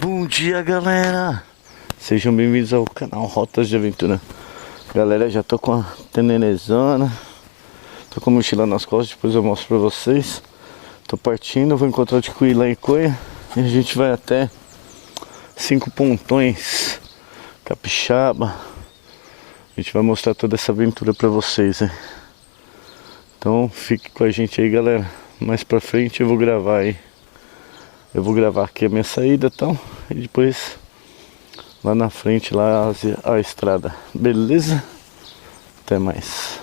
Bom dia, galera! Sejam bem-vindos ao canal Rotas de Aventura. Galera, já tô com a TÉNÉRÉzona, tô com a mochila nas costas, depois eu mostro pra vocês. Tô partindo, vou encontrar o Ticuí lá em Coia e a gente vai até Cinco Pontões, Capixaba. A gente vai mostrar toda essa aventura pra vocês, hein? Então fique com a gente aí, galera. Mais pra frente eu vou gravar aí. Eu vou gravar aqui a minha saída e tal, e depois lá na frente lá a estrada. Beleza? Até mais.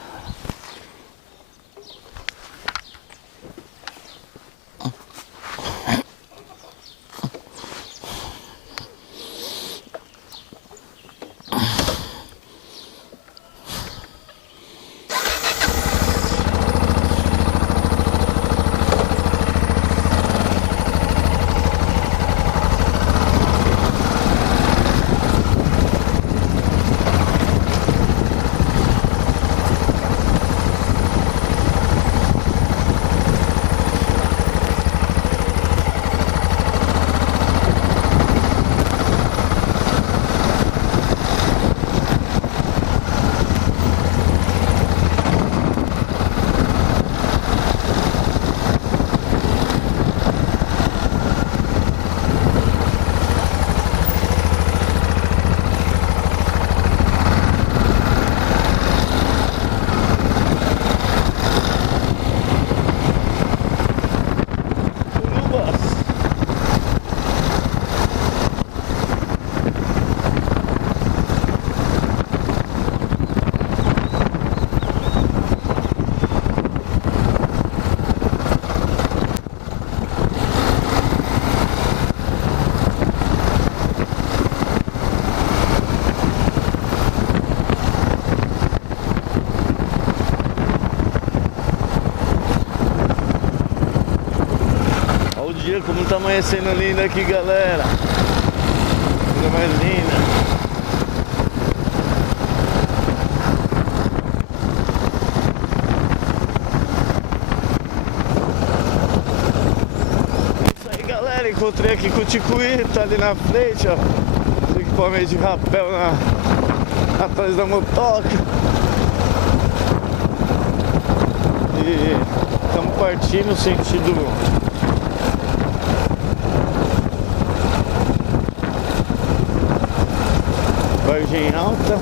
Como tá amanhecendo lindo aqui, galera. Coisa mais linda. Isso aí, galera. Encontrei aqui com o Ticuí, tá ali na frente, ó. Os equipamentos de rapel atrás da motoca. E estamos partindo no sentido Vargem Alta.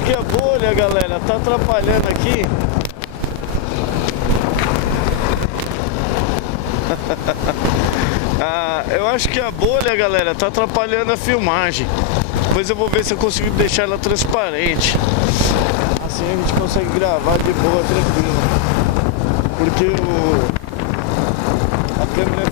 acho que a bolha, galera, tá atrapalhando aqui. Eu acho que a bolha, galera, tá atrapalhando a filmagem. Depois eu vou ver se eu consigo deixar ela transparente. Assim a gente consegue gravar de boa, tranquilo. Porque a câmera